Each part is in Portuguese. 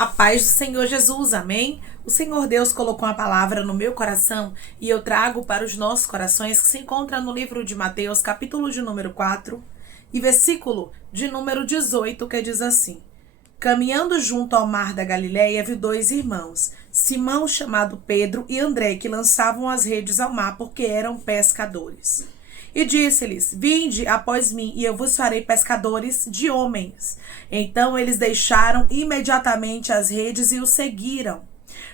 A paz do Senhor Jesus, amém? O Senhor Deus colocou uma palavra no meu coração e eu trago para os nossos corações, que se encontra no livro de Mateus, capítulo de número 4 e versículo de número 18, que diz assim: Caminhando junto ao mar da Galileia, viu dois irmãos, Simão, chamado Pedro, e André, que lançavam as redes ao mar porque eram pescadores. E disse-lhes: Vinde após mim, e eu vos farei pescadores de homens. Então eles deixaram imediatamente as redes e o seguiram.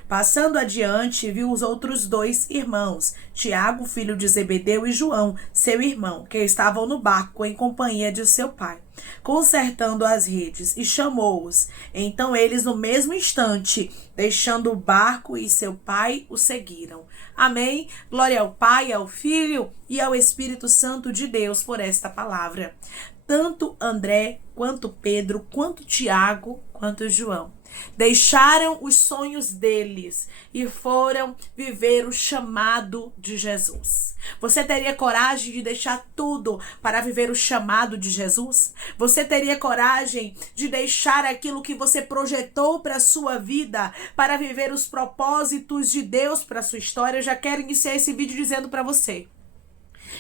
Passando adiante, viu os outros dois irmãos, Tiago, filho de Zebedeu, e João, seu irmão, que estavam no barco em companhia de seu pai, consertando as redes, e chamou-os. Então eles, no mesmo instante, deixando o barco e seu pai, o seguiram. Amém? Glória ao Pai, ao Filho e ao Espírito Santo de Deus por esta palavra. Tanto André, quanto Pedro, quanto Tiago, quanto João deixaram os sonhos deles e foram viver o chamado de Jesus. Você teria coragem de deixar tudo para viver o chamado de Jesus? Você teria coragem de deixar aquilo que você projetou para a sua vida para viver os propósitos de Deus para a sua história? Eu já quero iniciar esse vídeo dizendo para você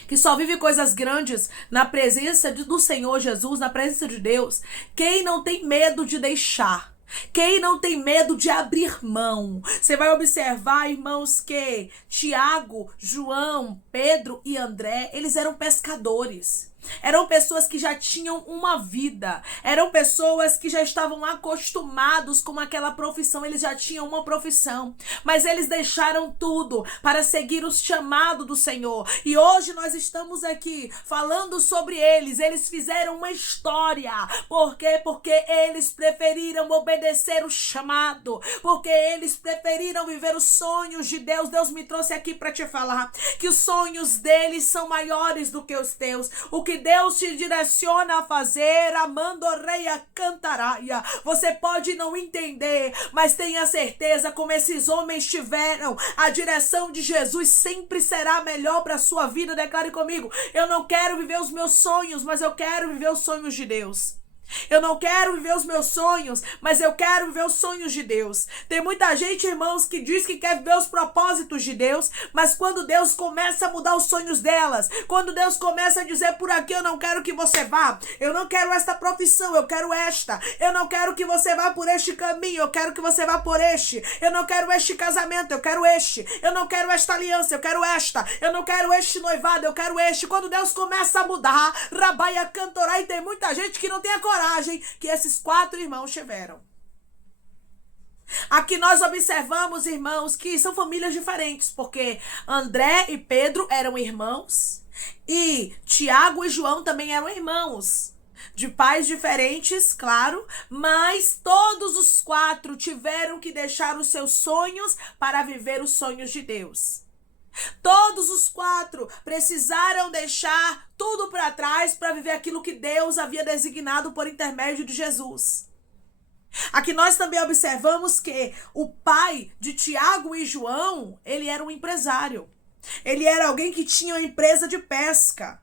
que só vive coisas grandes na presença do Senhor Jesus, na presença de Deus, quem não tem medo de deixar. Quem não tem medo de abrir mão? Você vai observar, irmãos, que Tiago, João, Pedro e André, eles eram pescadores. Eram pessoas que já tinham uma vida. Eram pessoas que já estavam acostumados com aquela profissão. Eles já tinham uma profissão. Mas eles deixaram tudo para seguir o chamado do Senhor. E hoje nós estamos aqui falando sobre eles. Eles fizeram uma história. Por quê? Porque eles preferiram obedecer o chamado. Porque eles preferiram viver os sonhos de Deus. Deus me trouxe aqui para te falar que os sonhos deles são maiores do que os teus. O que Deus te direciona a fazer, amando rei a cantaraia. Você pode não entender, mas tenha certeza, como esses homens tiveram, a direção de Jesus sempre será melhor para a sua vida. Declare comigo: eu não quero viver os meus sonhos, mas eu quero viver os sonhos de Deus. Eu não quero viver os meus sonhos, mas eu quero viver os sonhos de Deus. Tem muita gente, irmãos, que diz que quer viver os propósitos de Deus, mas quando Deus começa a mudar os sonhos delas, quando Deus começa a dizer: por aqui eu não quero que você vá, eu não quero esta profissão, eu quero esta, eu não quero que você vá por este caminho, eu quero que você vá por este, eu não quero este casamento, eu quero este, eu não quero esta aliança, eu quero esta, eu não quero este noivado, eu quero este. Quando Deus começa a mudar, rabaia cantorar, e tem muita gente que não tem a coragem que esses quatro irmãos tiveram. Aqui nós observamos, irmãos, que são famílias diferentes, porque André e Pedro eram irmãos e Tiago e João também eram irmãos. De pais diferentes, claro, mas todos os quatro tiveram que deixar os seus sonhos para viver os sonhos de Deus. Todos os quatro precisaram deixar tudo para trás para viver aquilo que Deus havia designado por intermédio de Jesus. Aqui nós também observamos que o pai de Tiago e João, ele era um empresário. Ele era alguém que tinha uma empresa de pesca.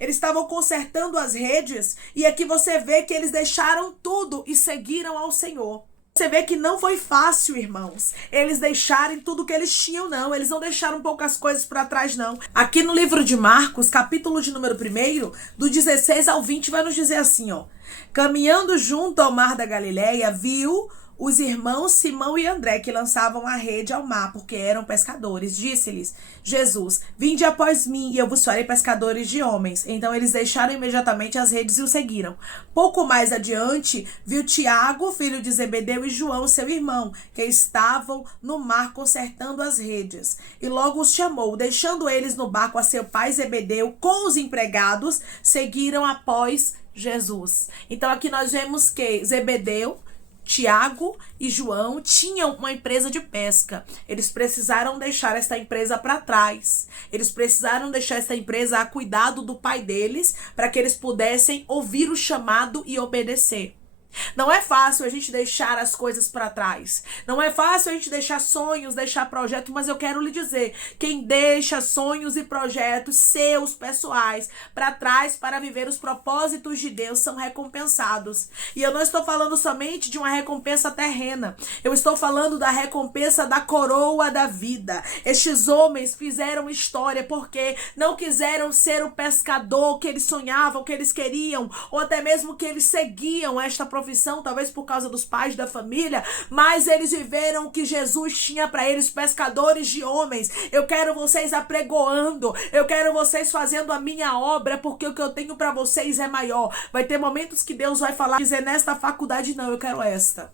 Eles estavam consertando as redes e aqui você vê que eles deixaram tudo e seguiram ao Senhor. Você vê que não foi fácil, irmãos, eles deixarem tudo que eles tinham, não. Eles não deixaram poucas coisas para trás, não. Aqui no livro de Marcos, capítulo de número 1, do 16 ao 20, vai nos dizer assim, ó. Caminhando junto ao mar da Galileia, viu os irmãos Simão e André, que lançavam a rede ao mar, porque eram pescadores. Disse-lhes Jesus: Vinde após mim, e eu vos farei pescadores de homens. Então eles deixaram imediatamente as redes e o seguiram. Pouco mais adiante, viu Tiago, filho de Zebedeu, e João, seu irmão, que estavam no mar consertando as redes. E logo os chamou. Deixando eles no barco a seu pai Zebedeu com os empregados, seguiram após Jesus. Então aqui nós vemos que Zebedeu, Tiago e João tinham uma empresa de pesca. Eles precisaram deixar essa empresa para trás. Eles precisaram deixar essa empresa a cuidado do pai deles para que eles pudessem ouvir o chamado e obedecer. Não é fácil a gente deixar as coisas para trás. Não é fácil a gente deixar sonhos, deixar projetos, mas eu quero lhe dizer, quem deixa sonhos e projetos seus pessoais para trás para viver os propósitos de Deus são recompensados. E eu não estou falando somente de uma recompensa terrena. Eu estou falando da recompensa da coroa da vida. Estes homens fizeram história porque não quiseram ser o pescador que eles sonhavam, que eles queriam, ou até mesmo que eles seguiam esta profissão, talvez por causa dos pais da família, mas eles viveram o que Jesus tinha para eles, pescadores de homens. Eu quero vocês apregoando, eu quero vocês fazendo a minha obra, porque o que eu tenho para vocês é maior. Vai ter momentos que Deus vai falar, dizer nesta faculdade não, eu quero esta.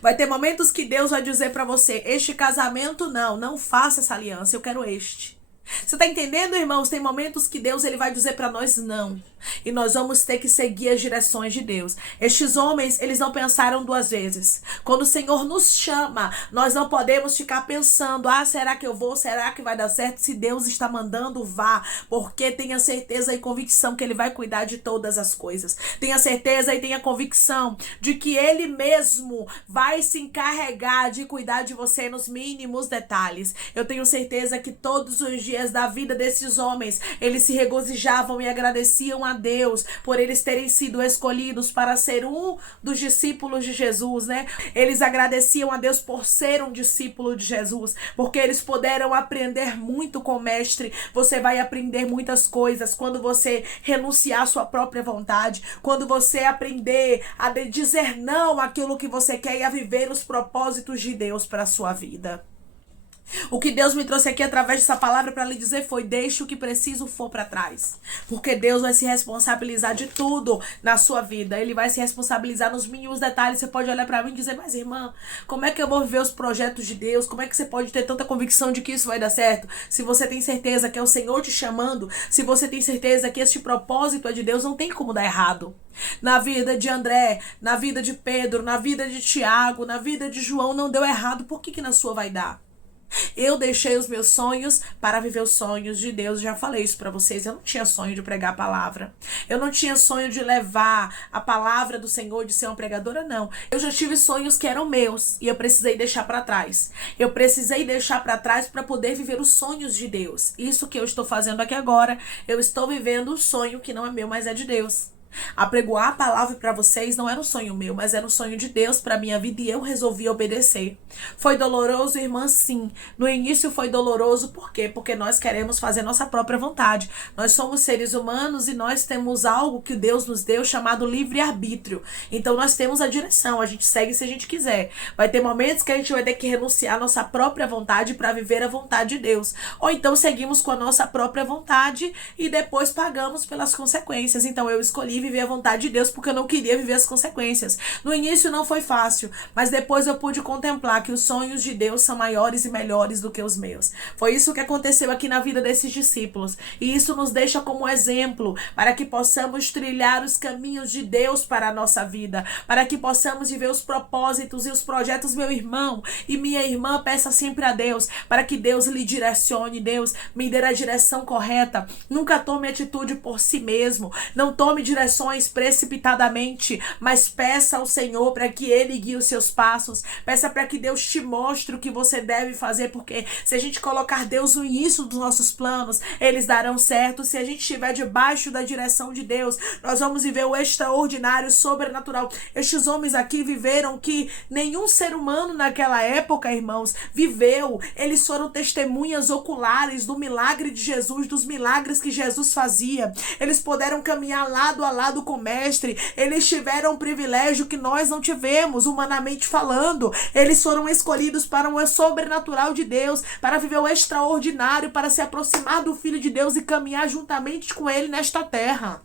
Vai ter momentos que Deus vai dizer para você, este casamento não faça essa aliança, eu quero este. Você tá entendendo, irmãos? Tem momentos que Deus ele vai dizer para nós não. E nós vamos ter que seguir as direções de Deus. Estes homens, eles não pensaram duas vezes. Quando o Senhor nos chama, nós não podemos ficar pensando, será que eu vou? Será que vai dar certo? Se Deus está mandando, vá. Porque tenha certeza e convicção que Ele vai cuidar de todas as coisas. Tenha certeza e tenha convicção de que Ele mesmo vai se encarregar de cuidar de você nos mínimos detalhes. Eu tenho certeza que todos os dias da vida desses homens, eles se regozijavam e agradeciam a Deus por eles terem sido escolhidos para ser um dos discípulos de Jesus, né? Eles agradeciam a Deus por ser um discípulo de Jesus, porque eles puderam aprender muito com o mestre. Você vai aprender muitas coisas quando você renunciar à sua própria vontade, quando você aprender a dizer não àquilo que você quer e a viver os propósitos de Deus para a sua vida. O que Deus me trouxe aqui através dessa palavra para lhe dizer foi: deixe o que preciso for para trás. Porque Deus vai se responsabilizar de tudo na sua vida. Ele vai se responsabilizar nos mínimos detalhes. Você pode olhar para mim e dizer: mas irmã, como é que eu vou viver os projetos de Deus? Como é que você pode ter tanta convicção de que isso vai dar certo? Se você tem certeza que é o Senhor te chamando, se você tem certeza que este propósito é de Deus, não tem como dar errado. Na vida de André, na vida de Pedro, na vida de Tiago, na vida de João, não deu errado. Por que na sua vai dar? Eu deixei os meus sonhos para viver os sonhos de Deus. Já falei isso para vocês. Eu não tinha sonho de pregar a palavra. Eu não tinha sonho de levar a palavra do Senhor, de ser uma pregadora, não. Eu já tive sonhos que eram meus e eu precisei deixar para trás. Eu precisei deixar para trás para poder viver os sonhos de Deus. Isso que eu estou fazendo aqui agora, eu estou vivendo um sonho que não é meu, mas é de Deus. Apregoar a palavra para vocês não era um sonho meu, mas era um sonho de Deus para minha vida e eu resolvi obedecer. Foi doloroso, irmã? Sim. No início foi doloroso, por quê? Porque nós queremos fazer nossa própria vontade. Nós somos seres humanos e nós temos algo que Deus nos deu chamado livre-arbítrio. Então nós temos a direção, a gente segue se a gente quiser. Vai ter momentos que a gente vai ter que renunciar à nossa própria vontade para viver a vontade de Deus. Ou então seguimos com a nossa própria vontade e depois pagamos pelas consequências. Então eu escolhi viver a vontade de Deus porque eu não queria viver as consequências. No início não foi fácil, mas depois eu pude contemplar que os sonhos de Deus são maiores e melhores do que os meus. Foi isso que aconteceu aqui na vida desses discípulos. E isso nos deixa como exemplo para que possamos trilhar os caminhos de Deus para a nossa vida, para que possamos viver os propósitos e os projetos. Meu irmão e minha irmã, peça sempre a Deus para que Deus lhe direcione. Deus me dê a direção correta. Nunca tome atitude por si mesmo. Não tome direções precipitadamente, mas peça ao Senhor para que Ele guie os seus passos. Peça para que Deus te mostre o que você deve fazer, porque se a gente colocar Deus no início dos nossos planos, eles darão certo. Se a gente estiver debaixo da direção de Deus, nós vamos viver o extraordinário, sobrenatural. Estes homens aqui viveram que nenhum ser humano naquela época, irmãos, viveu. Eles foram testemunhas oculares do milagre de Jesus, dos milagres que Jesus fazia. Eles puderam caminhar lado a lado com o mestre. Eles tiveram um privilégio que nós não tivemos, humanamente falando. Eles foram escolhidos para o sobrenatural de Deus, para viver o extraordinário, para se aproximar do Filho de Deus e caminhar juntamente com Ele nesta terra.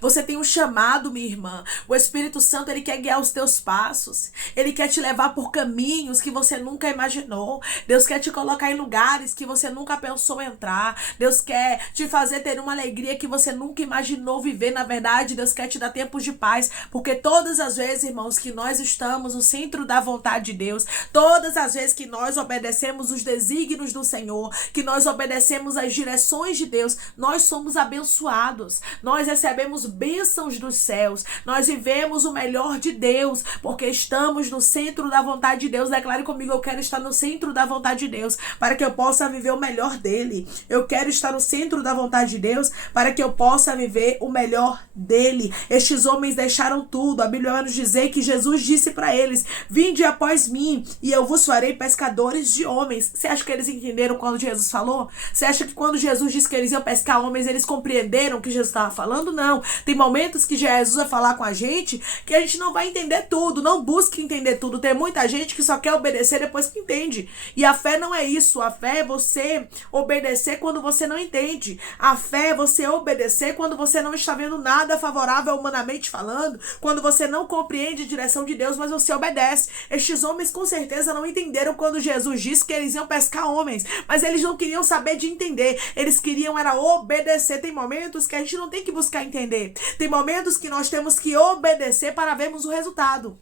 Você tem um chamado, minha irmã. O Espírito Santo, ele quer guiar os teus passos. Ele quer te levar por caminhos que você nunca imaginou. Deus quer te colocar em lugares que você nunca pensou entrar. Deus quer te fazer ter uma alegria que você nunca imaginou viver. Na verdade, Deus quer te dar tempos de paz. Porque todas as vezes, irmãos, que nós estamos no centro da vontade de Deus, todas as vezes que nós obedecemos os desígnios do Senhor, que nós obedecemos as direções de Deus, nós somos abençoados. Nós recebemos vivemos bênçãos dos céus, nós vivemos o melhor de Deus, porque estamos no centro da vontade de Deus. Declare comigo: eu quero estar no centro da vontade de Deus, para que eu possa viver o melhor dele. Eu quero estar no centro da vontade de Deus, para que eu possa viver o melhor dele. Estes homens deixaram tudo. A Bíblia vai nos dizer que Jesus disse para eles: vinde após mim, e eu vos farei pescadores de homens. Você acha que eles entenderam quando Jesus falou? Você acha que quando Jesus disse que eles iam pescar homens, eles compreenderam o que Jesus estava falando? Não. Tem momentos que Jesus vai falar com a gente que a gente não vai entender tudo. Não busque entender tudo. Tem muita gente que só quer obedecer depois que entende. E a fé não é isso. A fé é você obedecer quando você não entende. A fé é você obedecer quando você não está vendo nada favorável humanamente falando, quando você não compreende a direção de Deus, mas você obedece. Estes homens com certeza não entenderam quando Jesus disse que eles iam pescar homens, mas eles não queriam saber de entender, eles queriam era obedecer. Tem momentos que a gente não tem que buscar entender, tem momentos que nós temos que obedecer para vermos o resultado.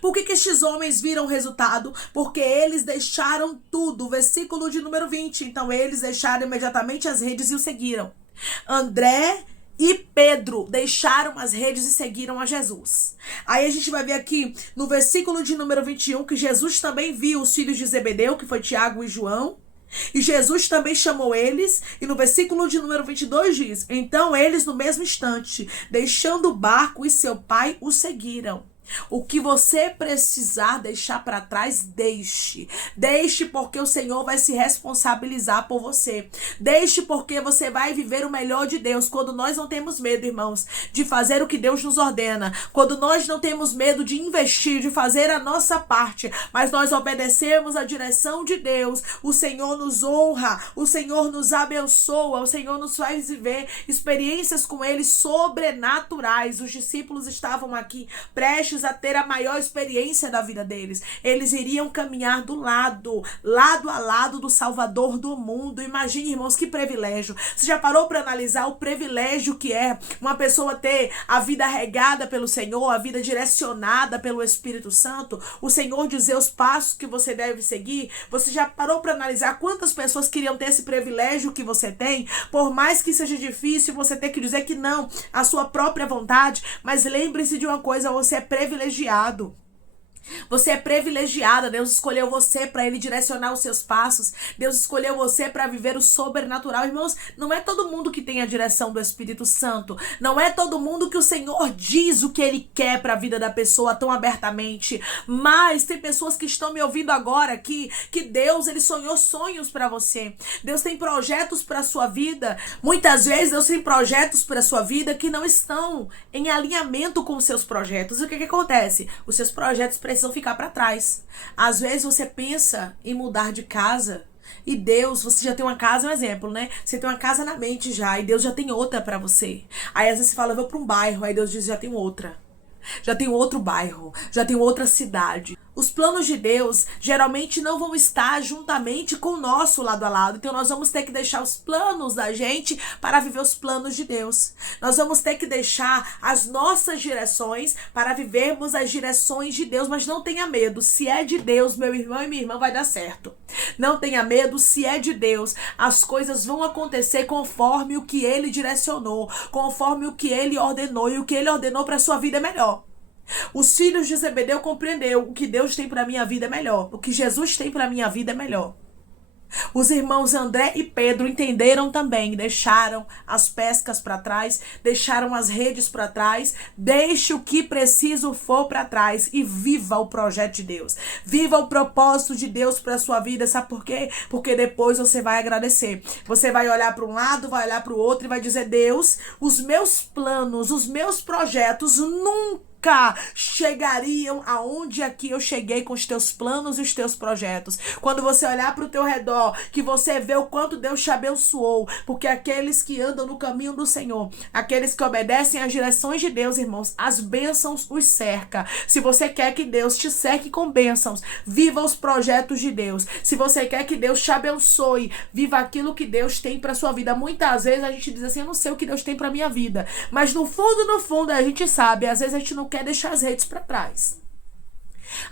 Por que estes homens viram o resultado? Porque eles deixaram tudo. Versículo de número 20. Então eles deixaram imediatamente as redes e o seguiram. André e Pedro deixaram as redes e seguiram a Jesus. Aí a gente vai ver aqui no versículo de número 21 que Jesus também viu os filhos de Zebedeu, que foi Tiago e João. E Jesus também chamou eles, e no versículo de número 22 diz: então eles no mesmo instante, deixando o barco e seu pai, o seguiram. O que você precisar deixar para trás, deixe. Deixe, porque o Senhor vai se responsabilizar por você. Deixe, porque você vai viver o melhor de Deus. Quando nós não temos medo, irmãos, de fazer o que Deus nos ordena, quando nós não temos medo de investir, de fazer a nossa parte, mas nós obedecemos a direção de Deus, o Senhor nos honra, o Senhor nos abençoa, o Senhor nos faz viver experiências com Ele sobrenaturais. Os discípulos estavam aqui prestes a ter a maior experiência da vida deles. Eles iriam caminhar lado a lado do Salvador do mundo. Imagine, irmãos, que privilégio. Você já parou para analisar o privilégio que é uma pessoa ter a vida regada pelo Senhor, a vida direcionada pelo Espírito Santo, o Senhor dizer os passos que você deve seguir? Você já parou para analisar quantas pessoas queriam ter esse privilégio que você tem? Por mais que seja difícil você ter que dizer que não à sua própria vontade, mas lembre-se de uma coisa: você é privilegiado. Você é privilegiada. Deus escolheu você para Ele direcionar os seus passos. Deus escolheu você para viver o sobrenatural. Irmãos, não é todo mundo que tem a direção do Espírito Santo. Não é todo mundo que o Senhor diz o que Ele quer para a vida da pessoa tão abertamente. Mas tem pessoas que estão me ouvindo agora aqui, que Deus, Ele sonhou sonhos para você. Deus tem projetos para a sua vida. Muitas vezes Deus tem projetos para a sua vida que não estão em alinhamento com os seus projetos. E o que acontece? Os seus projetos precisam ficar para trás. Às vezes você pensa em mudar de casa e Deus, você já tem uma casa, um exemplo, né? Você tem uma casa na mente já e Deus já tem outra para você. Aí às vezes você fala: eu vou para um bairro, aí Deus diz: já tem outra. Já tem outro bairro, já tem outra cidade. Os planos de Deus geralmente não vão estar juntamente com o nosso lado a lado. Então nós vamos ter que deixar os planos da gente para viver os planos de Deus. Nós vamos ter que deixar as nossas direções para vivermos as direções de Deus. Mas não tenha medo, se é de Deus, meu irmão e minha irmã, vai dar certo. Não tenha medo, se é de Deus, as coisas vão acontecer conforme o que Ele direcionou, conforme o que Ele ordenou, e o que Ele ordenou para a sua vida é melhor. Os filhos de Zebedeu compreenderam: o que Deus tem para minha vida é melhor. O que Jesus tem para minha vida é melhor. Os irmãos André e Pedro entenderam também, deixaram as pescas para trás, deixaram as redes para trás. Deixe o que preciso for para trás e viva o projeto de Deus. Viva o propósito de Deus para a sua vida. Sabe por quê? Porque depois você vai agradecer. Você vai olhar para um lado, vai olhar para o outro e vai dizer: Deus, os meus planos, os meus projetos nunca chegariam aonde aqui eu cheguei com os teus planos e os teus projetos. Quando você olhar para o teu redor, que você vê o quanto Deus te abençoou, porque aqueles que andam no caminho do Senhor, aqueles que obedecem às direções de Deus, irmãos, as bênçãos os cerca. Se você quer que Deus te cerque com bênçãos, viva os projetos de Deus. Se você quer que Deus te abençoe, viva aquilo que Deus tem para sua vida. Muitas vezes a gente diz assim: eu não sei o que Deus tem para minha vida, mas no fundo a gente sabe. Às vezes a gente não quer deixar as redes para trás.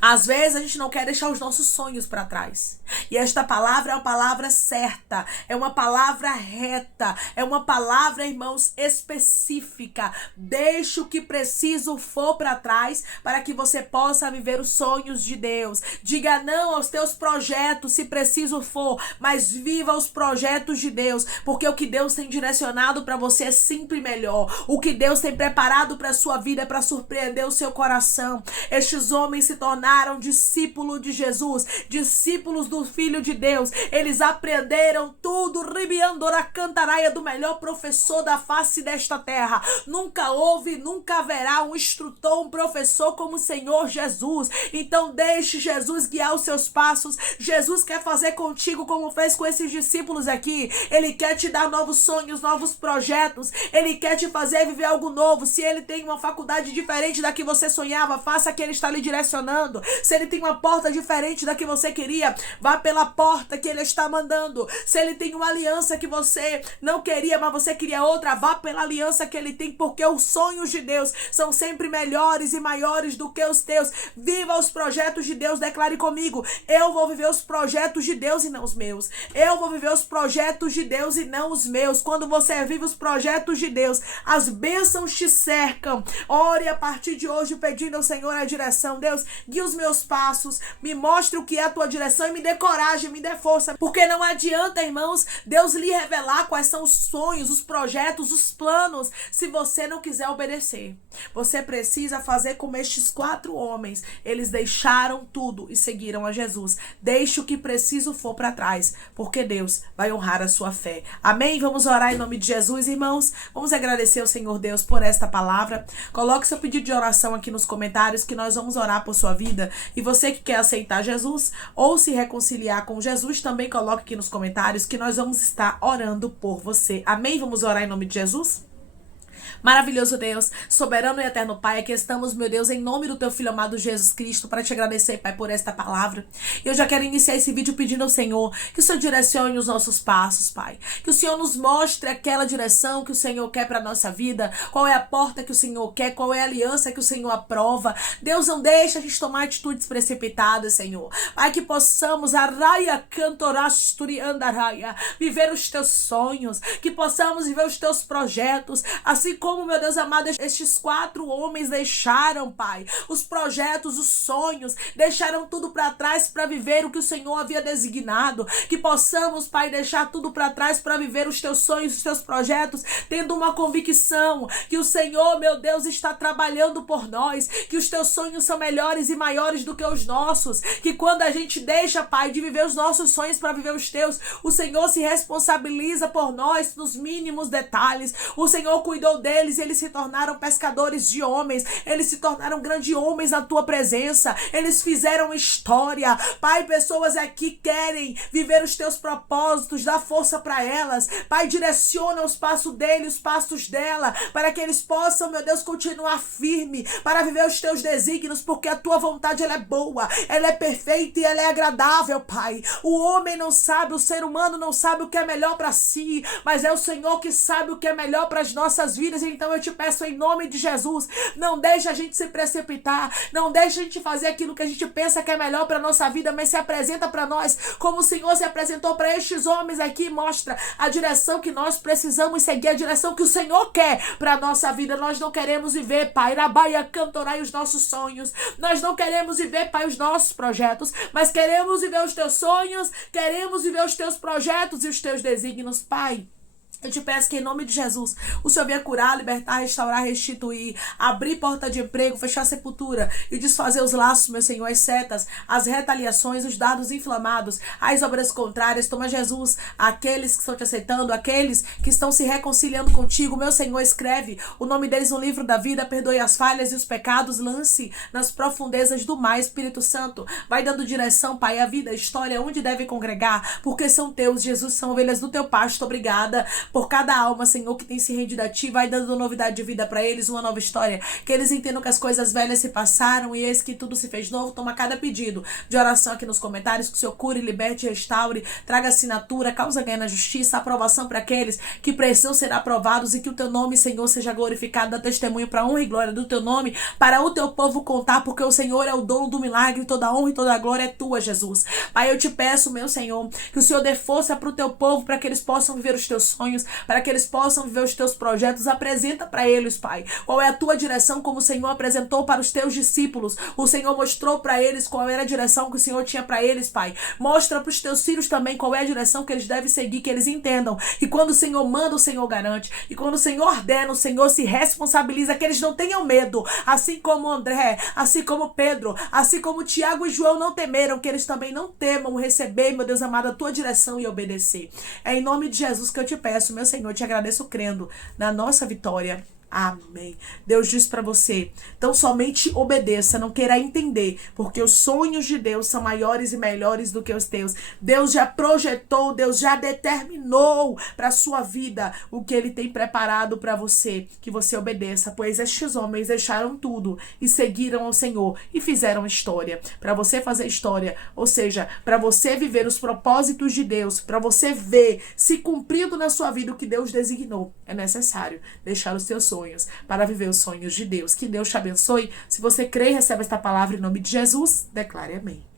Às vezes a gente não quer deixar os nossos sonhos para trás. E esta palavra é uma palavra certa, é uma palavra reta, é uma palavra, irmãos, específica. Deixe o que preciso for para trás para que você possa viver os sonhos de Deus. Diga não aos teus projetos, se preciso for, mas viva os projetos de Deus, porque o que Deus tem direcionado para você é sempre melhor. O que Deus tem preparado para a sua vida é para surpreender o seu coração. Estes homens se tornaram discípulos de Jesus, discípulos do Filho de Deus. Eles aprenderam tudo, ribiandora cantaraia, do melhor professor da face desta terra. Nunca houve, nunca haverá um instrutor, um professor como o Senhor Jesus. Então deixe Jesus guiar os seus passos. Jesus quer fazer contigo como fez com esses discípulos aqui. Ele quer te dar novos sonhos, novos projetos. Ele quer te fazer viver algo novo. Se ele tem uma faculdade diferente da que você sonhava, faça que ele está lhe direcionando. Se ele tem uma porta diferente da que você queria, vá pela porta que ele está mandando. Se ele tem uma aliança que você não queria, mas você queria outra, vá pela aliança que ele tem, porque os sonhos de Deus são sempre melhores e maiores do que os teus. Viva os projetos de Deus. Declare comigo: eu vou viver os projetos de Deus e não os meus. Eu vou viver os projetos de Deus e não os meus. Quando você vive os projetos de Deus, as bênçãos te cercam. Ore a partir de hoje pedindo ao Senhor a direção. Deus, guia os meus passos, me mostre o que é a tua direção e me dê coragem, me dê força, porque não adianta, irmãos, Deus lhe revelar quais são os sonhos, os projetos, os planos, se você não quiser obedecer. Você precisa fazer como estes 4 homens. Eles deixaram tudo e seguiram a Jesus. Deixe o que preciso for para trás, porque Deus vai honrar a sua fé. Amém? Vamos orar em nome de Jesus, irmãos. Vamos agradecer ao Senhor Deus por esta palavra. Coloque seu pedido de oração aqui nos comentários, que nós vamos orar por sua vida. E você que quer aceitar Jesus ou se reconciliar com Jesus, também coloque aqui nos comentários que nós vamos estar orando por você. Amém? Vamos orar em nome de Jesus? Maravilhoso Deus, soberano e eterno Pai, aqui estamos, meu Deus, em nome do teu Filho amado Jesus Cristo, para te agradecer, Pai, por esta palavra. Eu já quero iniciar esse vídeo pedindo ao Senhor que o Senhor direcione os nossos passos, Pai. Que o Senhor nos mostre aquela direção que o Senhor quer para a nossa vida, qual é a porta que o Senhor quer, qual é a aliança que o Senhor aprova. Deus, não deixa a gente tomar atitudes precipitadas, Senhor. Pai, que possamos viver os teus sonhos, que possamos viver os teus projetos, assim como, meu Deus amado, estes 4 homens deixaram, Pai, os projetos, os sonhos, deixaram tudo para trás para viver o que o Senhor havia designado. Que possamos, Pai, deixar tudo para trás para viver os teus sonhos, os teus projetos, tendo uma convicção que o Senhor, meu Deus, está trabalhando por nós, que os teus sonhos são melhores e maiores do que os nossos, que quando a gente deixa, Pai, de viver os nossos sonhos para viver os teus, o Senhor se responsabiliza por nós nos mínimos detalhes. O Senhor cuidou deles e eles se tornaram pescadores de homens. Eles se tornaram grandes homens na tua presença. Eles fizeram história. Pai, pessoas aqui querem viver os teus propósitos, dá força para elas. Pai, direciona os passos dele, os passos dela, para que eles possam, meu Deus, continuar firme para viver os teus desígnios, porque a tua vontade, ela é boa, ela é perfeita e ela é agradável, Pai. O homem não sabe, o ser humano não sabe o que é melhor para si, mas é o Senhor que sabe o que é melhor para as nossas vidas. Então eu te peço em nome de Jesus, não deixe a gente se precipitar, não deixe a gente fazer aquilo que a gente pensa que é melhor para nossa vida, mas se apresenta para nós como o Senhor se apresentou para estes homens aqui. Mostra a direção que nós precisamos seguir, a direção que o Senhor quer para a nossa vida. Nós não queremos viver, Pai, Rabaia Cantorai, os nossos sonhos. Nós não queremos viver, Pai, os nossos projetos, mas queremos viver os teus sonhos, queremos viver os teus projetos e os teus desígnios, Pai. Eu te peço que em nome de Jesus o Senhor venha curar, libertar, restaurar, restituir, abrir porta de emprego, fechar a sepultura e desfazer os laços, meu Senhor, as setas, as retaliações, os dardos inflamados, as obras contrárias. Toma, Jesus, aqueles que estão te aceitando, aqueles que estão se reconciliando contigo, meu Senhor, escreve o nome deles no livro da vida, perdoe as falhas e os pecados, lance nas profundezas do mar. Espírito Santo, vai dando direção, Pai, a vida, a história, onde deve congregar, porque são teus, Jesus, são ovelhas do teu pasto. Obrigada por cada alma, Senhor, que tem se rendido a Ti. Vai dando novidade de vida para eles, uma nova história. Que eles entendam que as coisas velhas se passaram e eis que tudo se fez novo. Toma cada pedido de oração aqui nos comentários, que o Senhor cure, liberte, restaure, traga assinatura, causa ganho na justiça, aprovação para aqueles que precisam ser aprovados e que o Teu nome, Senhor, seja glorificado, dá testemunho para a honra e glória do Teu nome, para o Teu povo contar, porque o Senhor é o dono do milagre, toda a honra e toda a glória é Tua, Jesus. Pai, eu te peço, meu Senhor, que o Senhor dê força para o Teu povo, para que eles possam viver os Teus sonhos, para que eles possam viver os Teus projetos. Apresenta para eles, Pai, qual é a Tua direção, como o Senhor apresentou para os Teus discípulos. O Senhor mostrou para eles qual era a direção que o Senhor tinha para eles, Pai. Mostra para os Teus filhos também qual é a direção que eles devem seguir, que eles entendam. E quando o Senhor manda, o Senhor garante. E quando o Senhor ordena, o Senhor se responsabiliza, que eles não tenham medo. Assim como André, assim como Pedro, assim como Tiago e João não temeram, que eles também não temam receber, meu Deus amado, a Tua direção e obedecer. É em nome de Jesus que eu te peço, meu Senhor, te agradeço crendo na nossa vitória. Amém. Deus diz para você, então somente obedeça, não queira entender, porque os sonhos de Deus são maiores e melhores do que os teus. Deus já projetou, Deus já determinou para sua vida o que Ele tem preparado para você, que você obedeça, pois estes homens deixaram tudo e seguiram ao Senhor e fizeram história. Para você fazer história, ou seja, para você viver os propósitos de Deus, para você ver se cumprido na sua vida o que Deus designou, é necessário deixar os seus sonhos para viver os sonhos de Deus. Que Deus te abençoe. Se você crê e recebe esta palavra em nome de Jesus, declare amém.